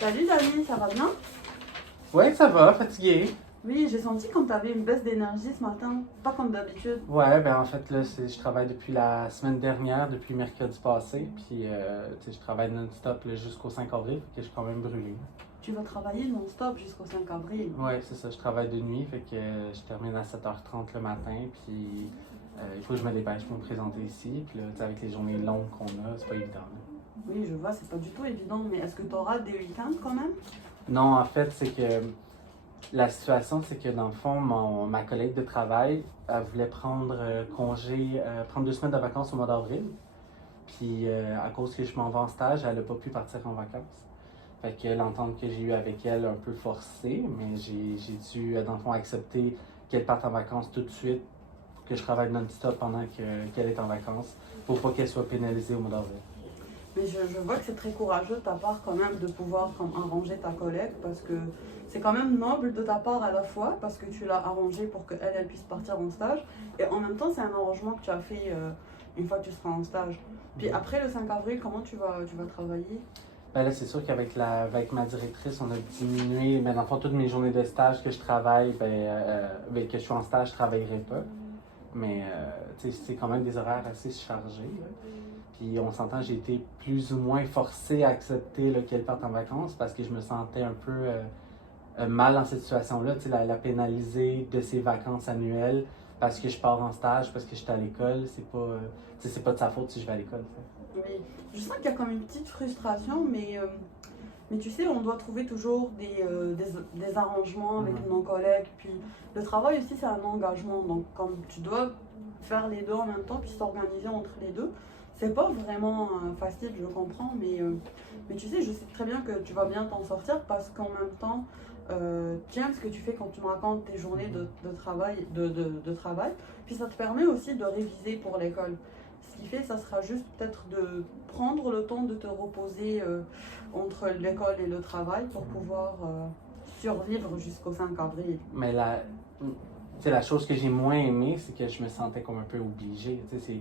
Salut Dani, ça va bien? Ouais, ça va, fatigué. Oui, j'ai senti comme tu avais une baisse d'énergie ce matin, pas comme d'habitude. Ouais, ben en fait, là, je travaille depuis la semaine dernière, depuis mercredi passé. Puis, tu sais, je travaille non-stop là, jusqu'au 5 avril, fait que je suis quand même brûlé. Tu vas travailler non-stop jusqu'au 5 avril. Ouais, c'est ça, je travaille de nuit, fait que je termine à 7h30 le matin. Puis, il faut que je me dépêche pour me présenter ici. Puis là, tu sais, avec les journées longues qu'on a, c'est pas évident. Là. Oui, je vois, c'est pas du tout évident, mais est-ce que tu auras des week-ends quand même? Non, en fait, c'est que la situation, c'est que dans le fond, ma collègue de travail, elle voulait prendre congé, prendre 2 semaines de vacances au mois d'avril. Puis à cause que je m'en vais en stage, elle n'a pas pu partir en vacances. Fait que l'entente que j'ai eue avec elle, un peu forcée, mais j'ai dû, dans le fond, accepter qu'elle parte en vacances tout de suite pour que je travaille non-stop pendant qu'elle est en vacances, pour pas qu'elle soit pénalisée au mois d'avril. Mais je vois que c'est très courageux de ta part quand même de pouvoir comme, arranger ta collègue parce que c'est quand même noble de ta part à la fois parce que tu l'as arrangé pour qu'elle elle puisse partir en stage et en même temps c'est un arrangement que tu as fait une fois que tu seras en stage. Puis après le 5 avril, comment tu vas travailler? Ben là, c'est sûr avec ma directrice, on a diminué. Mais dans le fond, toutes mes journées de stage que je travaille, que je suis en stage, je ne travaillerai pas. Mais tu sais, c'est quand même des horaires assez chargés. Là. Puis on s'entend, j'ai été plus ou moins forcé à accepter là, qu'elle parte en vacances parce que je me sentais un peu mal dans cette situation-là. Tu sais, la pénaliser de ses vacances annuelles parce que je pars en stage, parce que je suis à l'école, tu sais, c'est pas de sa faute si je vais à l'école. Oui, je sens qu'il y a comme une petite frustration, mais tu sais, on doit trouver toujours des arrangements avec nos collègues. Puis le travail aussi, c'est un engagement. Donc, comme tu dois faire les deux en même temps, puis s'organiser entre les deux, c'est pas vraiment facile, je comprends. Mais tu sais, je sais très bien que tu vas bien t'en sortir parce qu'en même temps, tu aimes ce que tu fais quand tu me racontes tes journées de travail. Puis ça te permet aussi de réviser pour l'école. Ce qui fait, ça sera juste peut-être de prendre le temps de te reposer entre l'école et le travail pour pouvoir survivre jusqu'au 5 avril. Mais tu sais, la chose que j'ai moins aimée, c'est que je me sentais comme un peu obligé. Tu sais,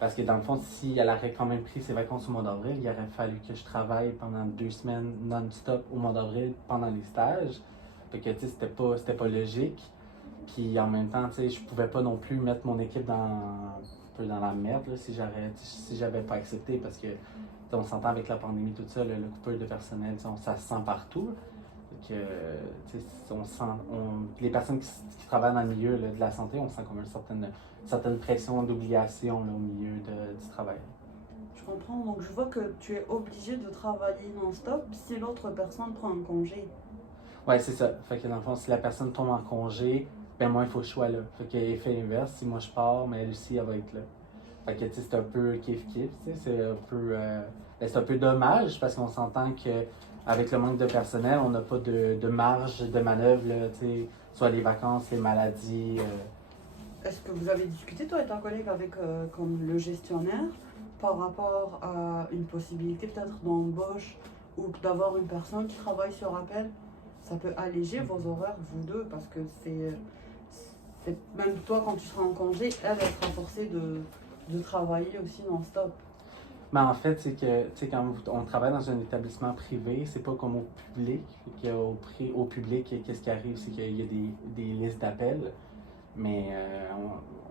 parce que dans le fond, si elle aurait quand même pris ses vacances au mois d'avril, il aurait fallu que je travaille pendant 2 semaines non-stop au mois d'avril pendant les stages. Fait que, tu sais, c'était pas logique. Puis en même temps, tu sais, je pouvais pas non plus mettre mon équipe un peu dans la merde là, si j'avais pas accepté parce que on s'entend avec la pandémie, tout ça, le coupure de personnel, ça se sent partout. Fait que, tu sais, les personnes qui travaillent dans le milieu là, de la santé, on sent comme une certaine pression d'obligation là, au milieu du travail. Je comprends, donc je vois que tu es obligé de travailler non-stop si l'autre personne prend un congé. Ouais, c'est ça. Fait que dans le fond, si la personne tombe en congé, ben moi, il faut que je sois là. Fait qu'elle fait l'inverse. Si moi je pars, mais elle aussi, elle va être là. Fait que, tu sais, c'est un peu kiff-kiff, tu sais, c'est un peu dommage parce qu'on s'entend qu'avec le manque de personnel, on n'a pas de marge de manœuvre, là, tu sais, soit les vacances, les maladies. Est-ce que vous avez discuté, toi et ta collègue, avec comme le gestionnaire par rapport à une possibilité peut-être d'embauche ou d'avoir une personne qui travaille sur appel? Ça peut alléger vos horaires, vous deux, parce que même toi, quand tu seras en congé, elle sera forcée de travailler aussi non-stop. Mais en fait, c'est que, tu sais, quand on travaille dans un établissement privé, c'est pas comme au public. Fait au public, qu'est-ce qui arrive, c'est qu'il y a des listes d'appels. Mais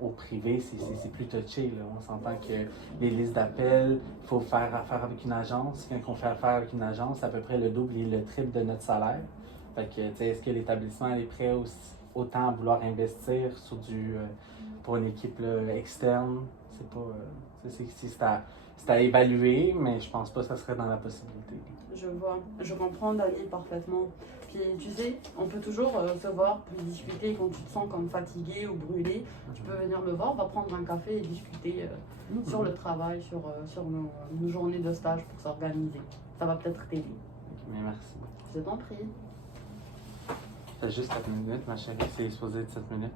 au privé, c'est plus touché. Là. On s'entend que les listes d'appels, il faut faire affaire avec une agence. Quand on fait affaire avec une agence, c'est à peu près le double et le triple de notre salaire. Fait que, tu sais, est-ce que l'établissement est prêt autant à vouloir investir pour une équipe là, externe? C'est pas. C'est à évaluer, mais je pense pas que ça serait dans la possibilité. Je vois, je comprends Dani parfaitement. Puis tu sais, on peut toujours se voir puis discuter quand tu te sens comme fatigué ou brûlé. Tu peux venir me voir, on va prendre un café et discuter sur le travail, sur nos journées de stage pour s'organiser. Ça va peut-être t'aider. Mais merci. Je t'en prie. C'est juste 7 minutes, ma chérie. C'est supposé être 7 minutes.